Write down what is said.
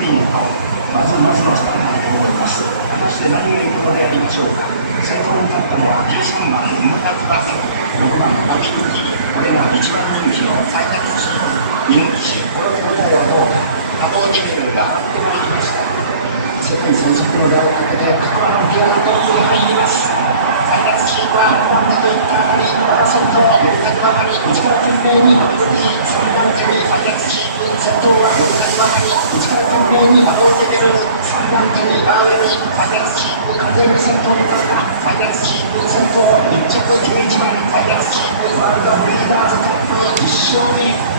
クリーンをまずまずの使いたいと思います。そして何をいうことでありましょうか。先頭に立ったのは13番ムタプラス、6番アキウキ、これが一番人気の最大種の人気種。この手応えはどうか。多忙レベルが上がってまいりました。世界最速の名をかけてカコラのピアノトップに入ります。最脱チームは本田といったあたり、ソフトのムタクワガニ、内から懸命にバローに3番手に最脱チーム、先頭はムタクワガニ、内から懸命にバローで出る3番手にアールに最脱チーム、完全に先頭に立った最脱チーム先頭、1着11番最脱チームワールドブリーダーズカップ1勝目。